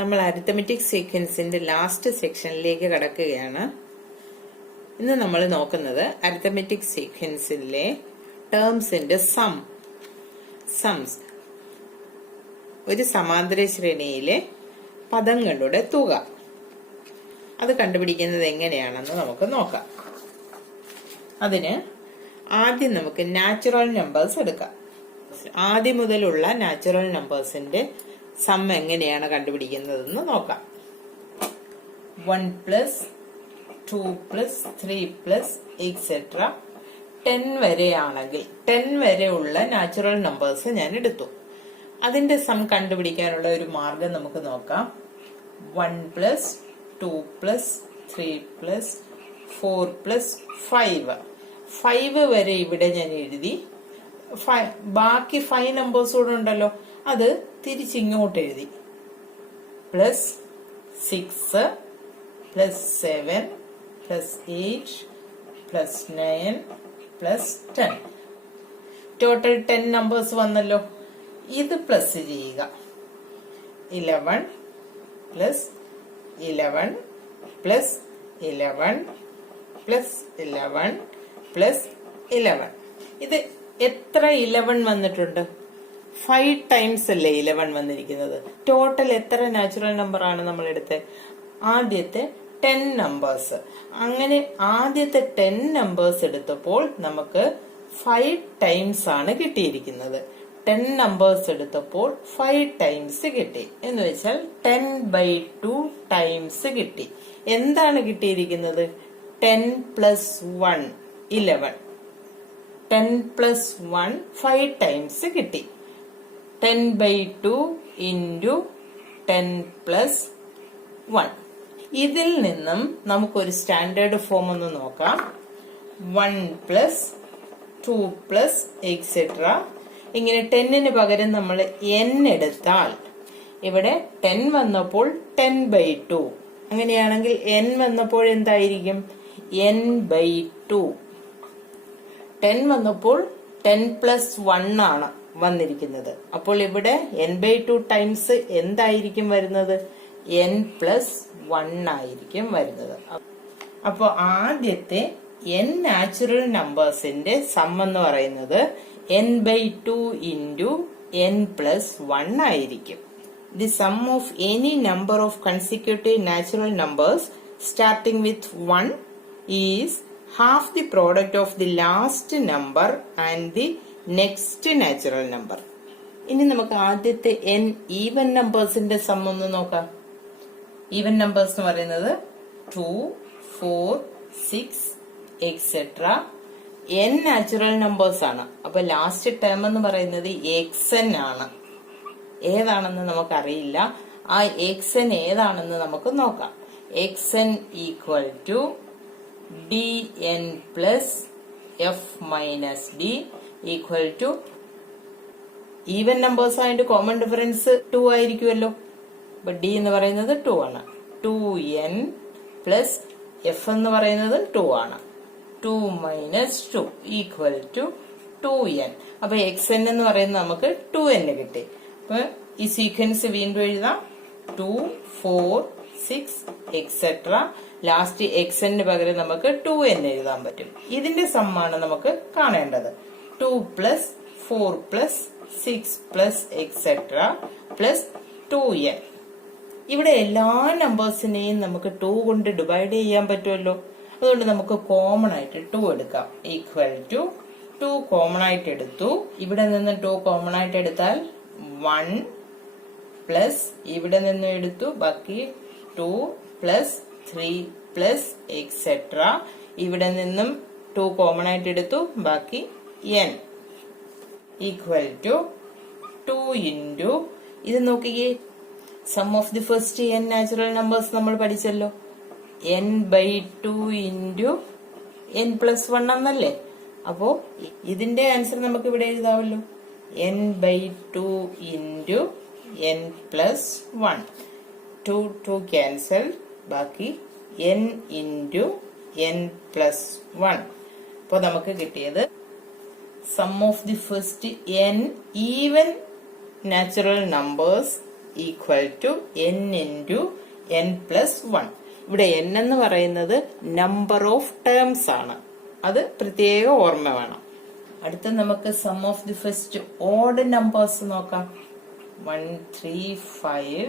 നമ്മൾ arithmetic സീക്വൻസിന്റെ last സെക്ഷനിലേക്ക് കടക്കുകയാണ്. ഇന്ന് നമ്മൾ നോക്കുന്നത് അരിത്തമെറ്റിക് സീക്വൻസിലെ ടേംസിന്റെ സംസ്, ഒരു സമാന്തര ശ്രേണിയിലെ പദങ്ങളുടെ തുക അത് കണ്ടുപിടിക്കുന്നത് എങ്ങനെയാണെന്ന് നമുക്ക് നോക്കാം. അതിന് ആദ്യം നമുക്ക് നാച്ചുറൽ നമ്പേഴ്സ് എടുക്കാം. ആദ്യം മുതലുള്ള നാച്ചുറൽ നമ്പേഴ്സിന്റെ സം എങ്ങനെയാണ് കണ്ടുപിടിക്കുന്നതെന്ന് നോക്കാം. 1 പ്ലസ് 2 പ്ലസ് 3 പ്ലസ് എക്സെട്ര 10 വരെയാണെങ്കിൽ 10 വരെയുള്ള നാച്ചുറൽ നമ്പേഴ്സ് ഞാൻ എടുത്തു. അതിന്റെ സം കണ്ടുപിടിക്കാനുള്ള ഒരു മാർഗം നമുക്ക് നോക്കാം. 1 പ്ലസ് 2 പ്ലസ് 3 പ്ലസ് 4 പ്ലസ് 5 വരെ ഇവിടെ ഞാൻ എഴുതി. ബാക്കി 5 നമ്പേഴ്സ് കൂടെ ഉണ്ടല്ലോ, അത് തിരിച്ചിങ്ങോട്ട് എഴുതി. Plus 6 plus 7 plus 8 plus 9 plus 10. Total 10 numbers വന്നല്ലോ. ഇത് പ്ലസ് ചെയ്യുക. 11 പ്ലസ് 11 പ്ലസ് 11 പ്ലസ് 11 പ്ലസ് 11. ഇത് എത്ര 11 വന്നിട്ടുണ്ട്? 5 ടൈംസ് അല്ലേ 11 വന്നിരിക്കുന്നത്. ടോട്ടൽ എത്ര നാച്ചുറൽ നമ്പർ ആണ് നമ്മൾ എടുത്തത്? ആദ്യത്തെ 10 നമ്പേഴ്സ്. അങ്ങനെ ആദ്യത്തെ 10 നമ്പേഴ്സ് എടുത്തപ്പോൾ നമുക്ക് 5 ടൈംസ് ആണ് കിട്ടിയിരിക്കുന്നത്. 10 നമ്പേഴ്സ് എടുത്തപ്പോൾ 5 ടൈംസ് കിട്ടി എന്ന് വെച്ചാൽ 10/2 ടൈംസ് കിട്ടി. എന്താണ് കിട്ടിയിരിക്കുന്നത്? 10 പ്ലസ് 1 11. 10 പ്ലസ് 1 5 ടൈംസ് കിട്ടി. 10/2 ഇൻറ്റു 10 പ്ലസ് 1. ഇതിൽ നിന്നും നമുക്കൊരു സ്റ്റാൻഡേർഡ് ഫോം ഒന്ന് നോക്കാം. 1 പ്ലസ് 2 പ്ലസ് എക്സെട്ര. ഇങ്ങനെ 10ന് പകരം നമ്മൾ n എടുത്താൽ ഇവിടെ 10 വന്നപ്പോൾ 10/2. അങ്ങനെയാണെങ്കിൽ n വന്നപ്പോൾ എന്തായിരിക്കും? n/2. 10 വന്നപ്പോൾ 10 പ്ലസ് 1 ആണ് വന്നിരിക്കുന്നത്. അപ്പോൾ ഇവിടെ n/2 ടൈംസ് എന്തായിരിക്കും വരുന്നത്? n പ്ലസ് 1 ആയിരിക്കും വരുന്നത്. അപ്പോൾ ആദ്യത്തെ n നാച്ചുറൽ നമ്പേഴ്സിന്റെ സം എന്ന് പറയുന്നത് n/2 ഇൻറ്റു n പ്ലസ് 1 ആയിരിക്കും. The sum of any number of consecutive natural numbers starting with 1 is half the product of the last number and the next natural number. ഇനി നമുക്ക് ആദ്യത്തെ n even നമ്പേഴ്സിന്റെ some ഒന്ന് നോക്കാം. Even numbers എന്ന് പറയുന്നത് 2, 4, 6 etcetera n natural numbers ആണ്. അപ്പൊ last term എന്ന് പറയുന്നത് xn ആണ്. ഏതാണെന്ന് നമുക്കറിയില്ല. ആ xn ഏതാണെന്ന് നമുക്ക് നോക്കാം. xn equal to dn plus f minus d equal to, even numbers ആയിട്ട് കോമൺ ഡിഫറൻസ് 2 ആയിരിക്കുമല്ലോ. അപ്പൊ d എന്ന് പറയുന്നത് 2 ആണ്. 2n പ്ലസ് f എന്ന് പറയുന്നത് 2 ആണ്. 2 മൈനസ് 2 ഈക്വൽ ടു 2n. അപ്പൊ xn എന്ന് പറയുന്നത് നമുക്ക് 2n കിട്ടി. അപ്പൊ ഈ സീക്വൻസ് വീണ്ടും എഴുതാം. 2, 4, 6 എക്സെട്ര. ലാസ്റ്റ് xn പകരം നമുക്ക് 2n എഴുതാൻ പറ്റും. ഇതിന്റെ സമ്മാണ് നമുക്ക് കാണേണ്ടത്. 2 plus 4 plus 6 plus etcetera plus 2n. ഇവിടെ എല്ലാ നമ്പേഴ്സിനെയും നമുക്ക് 2 കൊണ്ട് ഡിവൈഡ് ചെയ്യാൻ പറ്റുമല്ലോ. അതുകൊണ്ട് നമുക്ക് കോമൺ ആയിട്ട് 2 എടുക്കാം. ഈക്വൽ ടു 2 കോമൺ ആയിട്ട് എടുത്തു. ഇവിടെ നിന്ന് 2 കോമൺ ആയിട്ട് എടുത്താൽ 1 പ്ലസ് ഇവിടെ നിന്ന് എടുത്തു, ബാക്കി 2 പ്ലസ് 3 പ്ലസ് എക്സെട്ര. ഇവിടെ നിന്നും 2 കോമൺ ആയിട്ട് എടുത്തു, ബാക്കി n ഈക്വൽ ടു 2 ഇൻറ്റു ഇത് നോക്കിയേ. Sum of the first n natural numbers നമ്മൾ പഠിച്ചല്ലോ. n/2 ഇൻറ്റു n പ്ലസ് 1 എന്നല്ലേ. അപ്പോ ഇതിന്റെ ആൻസർ നമുക്ക് ഇവിടെ എഴുതാമല്ലോ. n/2 into n plus 1. 2 cancel, ബാക്കി n ഇൻറ്റു n പ്ലസ് 1. അപ്പൊ നമുക്ക് കിട്ടിയത് sum of the first n even natural numbers equal to n into n plus 1. ഇവിടെ n എന്ന് പറയുന്നത് നമ്പർ ഓഫ് ടേംസ് ആണ്, അത് പ്രത്യേക ഓർമ്മ വേണം. അടുത്ത നമുക്ക് sum of the first odd numbers നോക്കാം. 1, 3, 5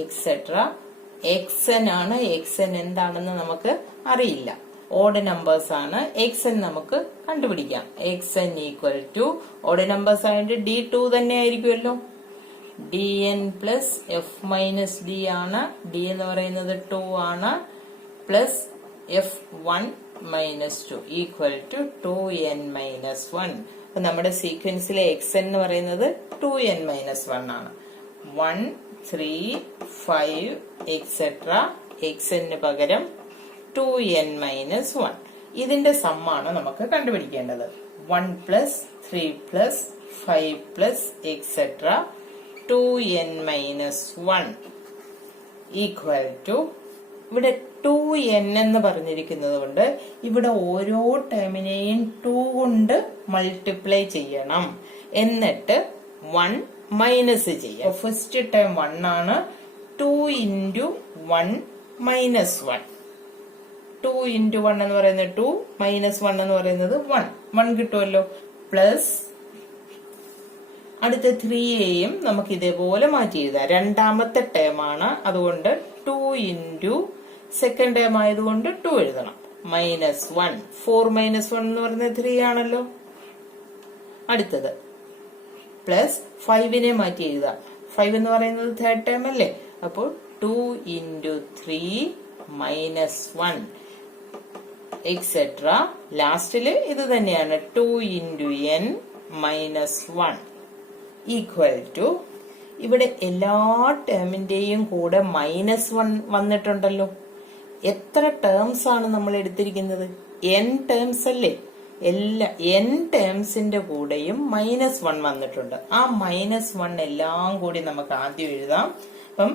എക്സെട്ര. xn ആണ്. xn എന്താണെന്ന് നമുക്ക് അറിയില്ല, ഓഡ് നമ്പേഴ്സ് ആണ്. xn നമുക്ക് കണ്ടുപിടിക്കാം. xn equal to odd numbers ആയതുകൊണ്ട് d2 തന്നെ ആയിരിക്കുമല്ലോ. dn plus f minus d ആണ്. d എന്ന് പറയുന്നത് 2 ആണ്. Plus f1 minus 2 equal to 2n minus 1. അപ്പൊ നമ്മുടെ സീക്വൻസിലെ xn എന്ന് പറയുന്നത് 2n മൈനസ് 1 ആണ്. 1, 3, 5 എക്സെട്ര. xn പകരം 2n മൈനസ് 1. ഇതിന്റെ സമ്മാണ് നമുക്ക് കണ്ടുപിടിക്കേണ്ടത്. 1 plus 3 plus 5 plus etcetera 2n minus 1 equal to, ഇവിടെ 2n എന്ന് പറഞ്ഞിരിക്കുന്നത് കൊണ്ട് ഇവിടെ ഓരോ ടേമിനെയും 2 കൊണ്ട് മൾട്ടിപ്ലൈ ചെയ്യണം. എന്നിട്ട് 1 മൈനസ് ചെയ്യാം. ഫസ്റ്റ് ടേം 1 ആണ്. 2 ഇൻറ്റു 1 മൈനസ് 1. 2 ഇൻറ്റു 1 എന്ന് പറയുന്നത് 2, മൈനസ് 1 എന്ന് പറയുന്നത് 1 കിട്ടുമല്ലോ. പ്ലസ് അടുത്ത 3യെയും നമുക്ക് ഇതേപോലെ മാറ്റി എഴുതാം. രണ്ടാമത്തെ ടേം ആണ്, അതുകൊണ്ട് 2 ഇൻറ്റു സെക്കൻഡ് ടേം ആയതുകൊണ്ട് 2 എഴുതണം. മൈനസ് 1. 4 മൈനസ് 1 എന്ന് പറയുന്നത് 3 ആണല്ലോ. അടുത്തത് പ്ലസ് 5നെ മാറ്റി എഴുതാം. 5 എന്ന് പറയുന്നത് തേർഡ് ടേം അല്ലേ, അപ്പോൾ 2 ഇൻറ്റു 3 മൈനസ് 1 എക്സെട്ര. ലാസ്റ്റില് ഇത് തന്നെയാണ്, 2 into n minus 1 equal to, ഇവിടെ എല്ലാ ടേമിന്റെയും കൂടെ മൈനസ് 1 വന്നിട്ടുണ്ടല്ലോ. എത്ര ടേംസ് ആണ് നമ്മൾ എടുത്തിരിക്കുന്നത്? n ടേംസ് അല്ലേ. എല്ലാ n ടേംസിന്റെ കൂടെയും മൈനസ് 1 വന്നിട്ടുണ്ട്. ആ മൈനസ് 1 എല്ലാം കൂടി നമുക്ക് ആദ്യം എഴുതാം. അപ്പം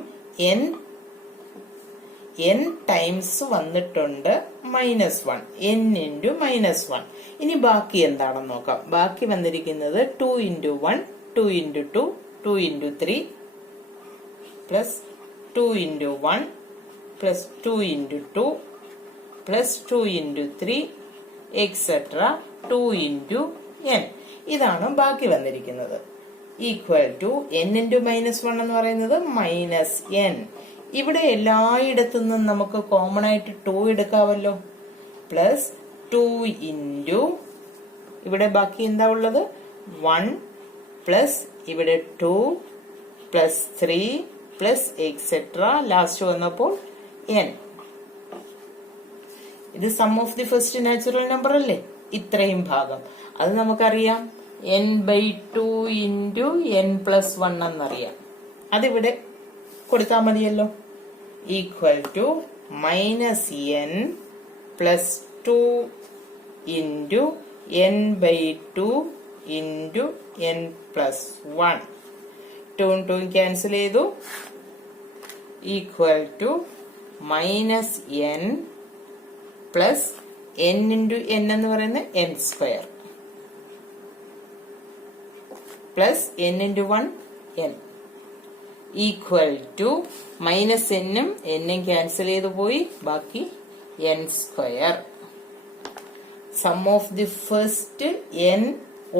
n ടൈംസ് വന്നിട്ടുണ്ട് മൈനസ് 1, n ഇൻറ്റു മൈനസ് 1. ഇനി ബാക്കി എന്താണെന്ന് നോക്കാം. ബാക്കി വന്നിരിക്കുന്നത് 2 into 1, 2 into 2, 2 into 3 plus 2 into 1 plus 2 into 2 plus 2 into 3 etcetera 2 into n. ഇതാണ് ബാക്കി വന്നിരിക്കുന്നത്. Equal to n into minus 1 എന്ന് പറയുന്നത് മൈനസ് n. ഇവിടെ എല്ലായിടത്തു നിന്നും നമുക്ക് കോമൺ ആയിട്ട് 2 എടുക്കാമല്ലോ. പ്ലസ് 2 ഇൻറ്റു, ഇവിടെ ബാക്കി എന്താ ഉള്ളത്? 1 പ്ലസ് ഇവിടെ 2 പ്ലസ് 3 പ്ലസ് എക്സെട്ര ലാസ്റ്റ് വന്നപ്പോൾ n. ഇത് sum of the first natural number അല്ലേ, ഇത്രയും ഭാഗം. അത് നമുക്കറിയാം, n/2 ഇൻറ്റു n പ്ലസ് 1 എന്നറിയാം. അതിവിടെ കൊടുത്താൽ മതിയല്ലോ. Equal to minus n plus 2 into n/2 into n plus 1. 2 2 cancel ചെയ്തു. Equal to minus n plus n into n എന്ന് പറയുന്നത് n square plus n into 1 n equal to minus എന്നും എന്നും cancel ചെയ്തു പോയി, ബാക്കി n square. Sum of the first n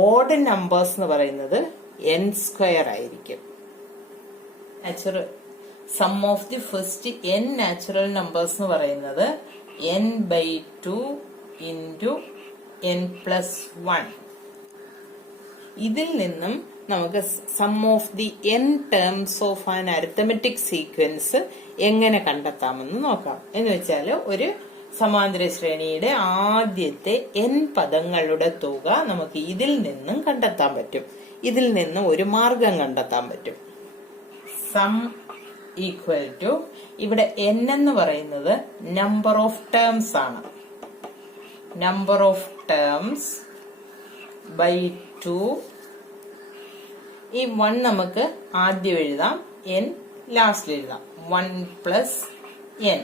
odd numbers എന്ന് പറയുന്നത് n സ്ക്വയർ ആയിരിക്കും. Sum of the first n natural numbers എന്ന് പറയുന്നത് n/2 ഇൻറ്റു n പ്ലസ് 1. ഇതിൽ നിന്നും നമുക്ക് sum of the n terms of an arithmetic sequence എങ്ങനെ കണ്ടെത്താമെന്ന് നോക്കാം. എന്ന് വെച്ചാൽ ഒരു സമാന്തര ശ്രേണിയുടെ ആദ്യത്തെ n പദങ്ങളുടെ തുക നമുക്ക് ഇതിൽ നിന്നും കണ്ടെത്താൻ പറ്റും. ഇതിൽ നിന്ന് ഒരു മാർഗം കണ്ടെത്താൻ പറ്റും. സം ഈക്വൽ ടു, ഇവിടെ n എന്ന് പറയുന്നത് നമ്പർ ഓഫ് ടേംസ് ആണ്. Number of terms by 2. ഈ 1 നമുക്ക് ആദ്യം എഴുതാം, n ലാസ്റ്റിൽ എഴുതാം. 1 പ്ലസ് n.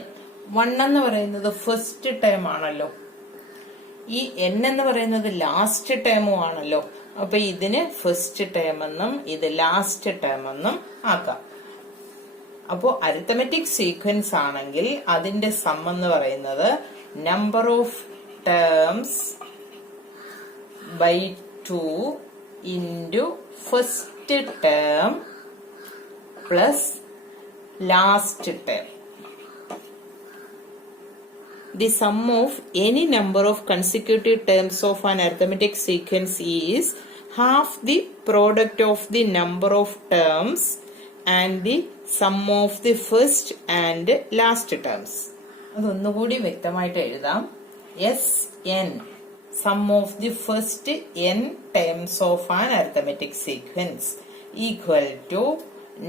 1 എന്ന് പറയുന്നത് ഫസ്റ്റ് ടേം ആണല്ലോ, ഈ n എന്ന് പറയുന്നത് ലാസ്റ്റ് ടേമും ആണല്ലോ. അപ്പൊ ഇതിന് ഫസ്റ്റ് ടേം എന്നും ഇത് ലാസ്റ്റ് ടേം എന്നും ആക്കാം. അപ്പോൾ അരിത്തമെറ്റിക് സീക്വൻസ് ആണെങ്കിൽ അതിന്റെ സം എന്ന് പറയുന്നത് number of terms by 2 into first term plus last term. The sum of any number of consecutive terms of an arithmetic sequence is half the product of the number of terms and the sum of the first and last terms. അതൊന്നുകൂടി വ്യക്തമായിട്ട് എഴുതാം. Sn sum of the first n terms of an arithmetic sequence equal to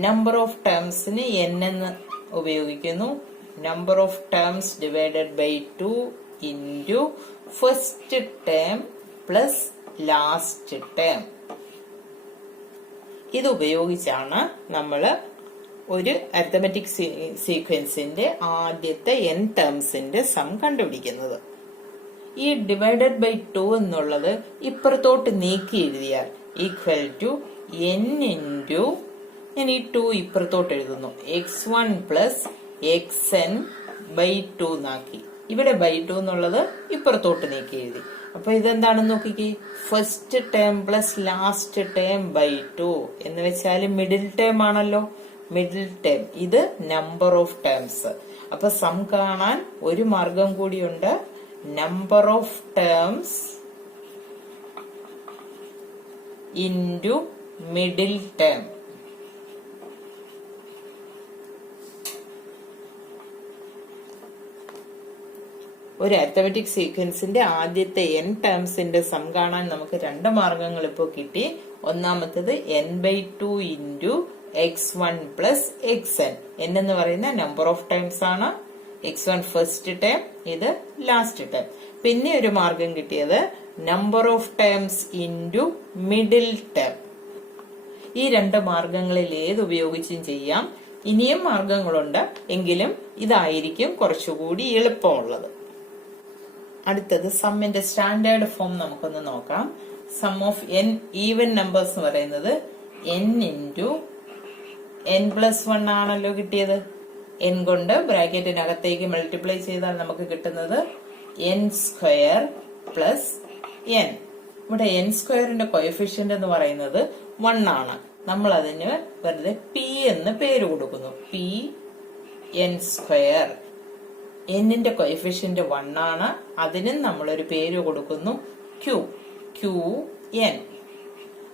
number of terms ന് n എന്ന് ഉപയോഗിക്കുന്നു. Number of terms divided by 2 into first term plus last term. ഇത് ഉപയോഗിച്ചാണ് നമ്മൾ ഒരു arithmetic സീക്വൻസിന്റെ ആദ്യത്തെ n ടേംസിന്റെ സം കണ്ടുപിടിക്കുന്നത്. ഈ ഡിവൈഡഡ് ബൈ 2 എന്നുള്ളത് ഇപ്പുറത്തോട്ട് നീക്കി എഴുതിയാൽ ഈക്വൽ ടു n ഇൻറ്റു, ഞാൻ ഈ 2 ഇപ്പുറത്തോട്ട് എഴുതുന്നു, x1 പ്ലസ് xn ബൈ 2 നാക്കി. ഇവിടെ ബൈ 2 എന്നുള്ളത് ഇപ്പുറത്തോട്ട് നീക്കി എഴുതി. അപ്പൊ ഇതെന്താണെന്ന് നോക്കിക്കേ, first term plus last term by 2 എന്ന് വെച്ചാൽ മിഡിൽ ടേം ആണല്ലോ. മിഡിൽ ടേം ഇത് നമ്പർ ഓഫ് ടേംസ്. അപ്പൊ സം കാണാൻ ഒരു മാർഗം കൂടിയുണ്ട്. Number of terms into middle term. ഒരു അരിത്തമെറ്റിക് സീക്വൻസിന്റെ ആദ്യത്തെ n ടേംസിന്റെ സം കാണാൻ നമുക്ക് രണ്ട് മാർഗങ്ങൾ ഇപ്പോൾ കിട്ടി. ഒന്നാമത്തത് n by 2 into x1 plus xn. n എന്ന് പറയുന്ന നമ്പർ ഓഫ് ടേംസ് ആണ്. x1 ഫസ്റ്റ് ടേം, ഇത് ലാസ്റ്റ് ടേം. പിന്നെ ഒരു മാർഗം കിട്ടിയത് number of terms into middle term. ഈ രണ്ട് മാർഗങ്ങളിൽ ഏത് ഉപയോഗിച്ചും ചെയ്യാം. ഇനിയും മാർഗങ്ങളുണ്ട്, എങ്കിലും ഇതായിരിക്കും കുറച്ചുകൂടി എളുപ്പമുള്ളത്. അടുത്തത് സമ്മിന്റെ സ്റ്റാൻഡേർഡ് ഫോം നമുക്കൊന്ന് നോക്കാം. Sum of n even numbers എന്ന് പറയുന്നത് n ഇൻറ്റു n പ്ലസ് 1 ആണല്ലോ കിട്ടിയത്. n കൊണ്ട് ബ്രാക്കറ്റിനകത്തേക്ക് മൾട്ടിപ്ലൈ ചെയ്താൽ നമുക്ക് കിട്ടുന്നത് n സ്ക്വയർ പ്ലസ് n. ഇവിടെ n സ്ക്വയറിന്റെ കോഎഫിഷ്യന്റ് എന്ന് പറയുന്നത് 1 ആണ്. നമ്മൾ അതിന് വെറുതെ p എന്ന് പേര് കൊടുക്കുന്നു. p n square. എന്നിന്റെ കോഎഫിഷ്യന്റ് 1 ആണ്. അതിനും നമ്മളൊരു പേര് കൊടുക്കുന്നു q, qn.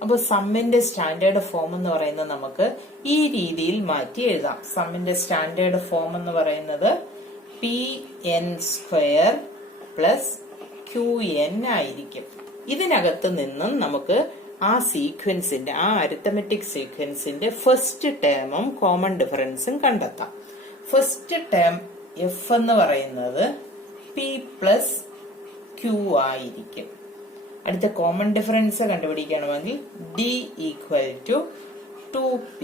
അപ്പൊ സമ്മിന്റെ സ്റ്റാൻഡേർഡ് ഫോം എന്ന് പറയുന്നത് നമുക്ക് ഈ രീതിയിൽ മാറ്റി എഴുതാം. സമ്മിന്റെ സ്റ്റാൻഡേർഡ് ഫോം എന്ന് പറയുന്നത് pn സ്ക്വയർ പ്ലസ് qn ആയിരിക്കും. ഇതിനകത്ത് നിന്നും നമുക്ക് ആ സീക്വൻസിന്റെ, ആ അരിത്തമെറ്റിക് സീക്വൻസിന്റെ ഫസ്റ്റ് ടേമും കോമൺ ഡിഫറൻസും കണ്ടെത്താം. ഫസ്റ്റ് ടേം f എന്ന് പറയുന്നത് p പ്ലസ് q ആയിരിക്കും. അടുത്ത കോമൺ ഡിഫറൻസ് കണ്ടുപിടിക്കണമെങ്കിൽ d ഈക്വൽ ടു 2p.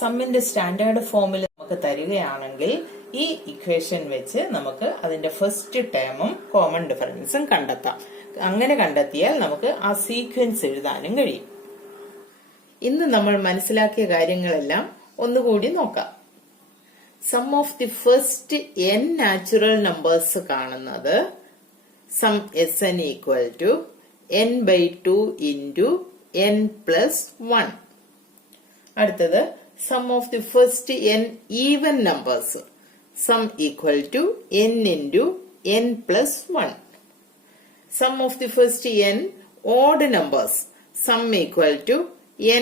സമ്മിന്റെ സ്റ്റാൻഡേർഡ് ഫോമിൽ നമുക്ക് തരികയാണെങ്കിൽ ഈ ഇക്വേഷൻ വെച്ച് നമുക്ക് അതിന്റെ ഫസ്റ്റ് ടേമും കോമൺ ഡിഫറൻസും കണ്ടെത്താം. അങ്ങനെ കണ്ടെത്തിയാൽ നമുക്ക് ആ സീക്വൻസ് എഴുതാനും കഴിയും. ഇന്ന് നമ്മൾ മനസ്സിലാക്കിയ കാര്യങ്ങളെല്ലാം ഒന്നുകൂടി നോക്കാം. Sum of the first n natural numbers കാണുന്നത് sum Sn equal to n by 2 into n plus 1. അടുത്തത് sum of the first n even numbers sum equal to n into n plus 1. Sum of the first n odd numbers sum equal to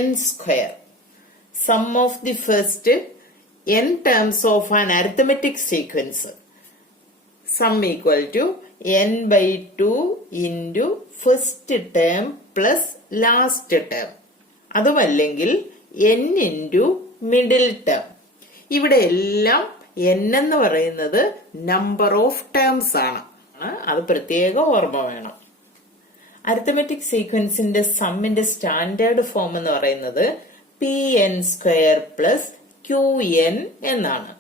n square. Sum of the first n terms of an arithmetic sequence sum equal to n by 2 into first term plus last term. അതുമല്ലെങ്കിൽ n into middle term. ഇവിടെ എല്ലാം n എന്ന് പറയുന്നത് number of terms ആണ്. അത് പ്രത്യേക ഓർമ്മ വേണം. അരിത്തമെറ്റിക് സീക്വൻസിന്റെ സമ്മിന്റെ സ്റ്റാൻഡേർഡ് ഫോം എന്ന് പറയുന്നത് pn സ്ക്വയർ പ്ലസ് qn എന്നാണ്.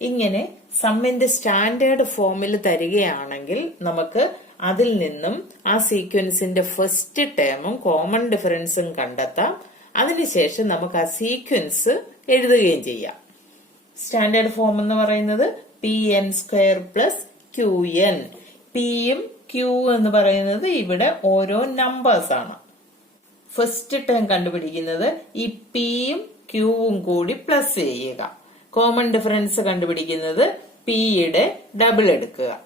ഇങ്ങനെ സമ്മിന്റെ സ്റ്റാൻഡേർഡ് ഫോമിൽ തരികയാണെങ്കിൽ നമുക്ക് അതിൽ നിന്നും ആ സീക്വൻസിന്റെ ഫസ്റ്റ് ടേമും കോമൺ ഡിഫറൻസും കണ്ടെത്താം. അതിനുശേഷം നമുക്ക് ആ സീക്വൻസ് എഴുതുകയും ചെയ്യാം. സ്റ്റാൻഡേർഡ് ഫോം എന്ന് പറയുന്നത് pn² പ്ലസ് qn. പിയും ക്യൂ എന്ന് പറയുന്നത് ഇവിടെ ഓരോ നമ്പേഴ്സ് ആണ്. ഫസ്റ്റ് ടേം കണ്ടുപിടിക്കുന്നത് ഈ പിയും ക്യൂവും കൂടി പ്ലസ് ചെയ്യുക. കോമൺ ഡിഫറൻസ് കണ്ടുപിടിക്കുന്നത് പിയുടെ ഡബിൾ എടുക്കുക.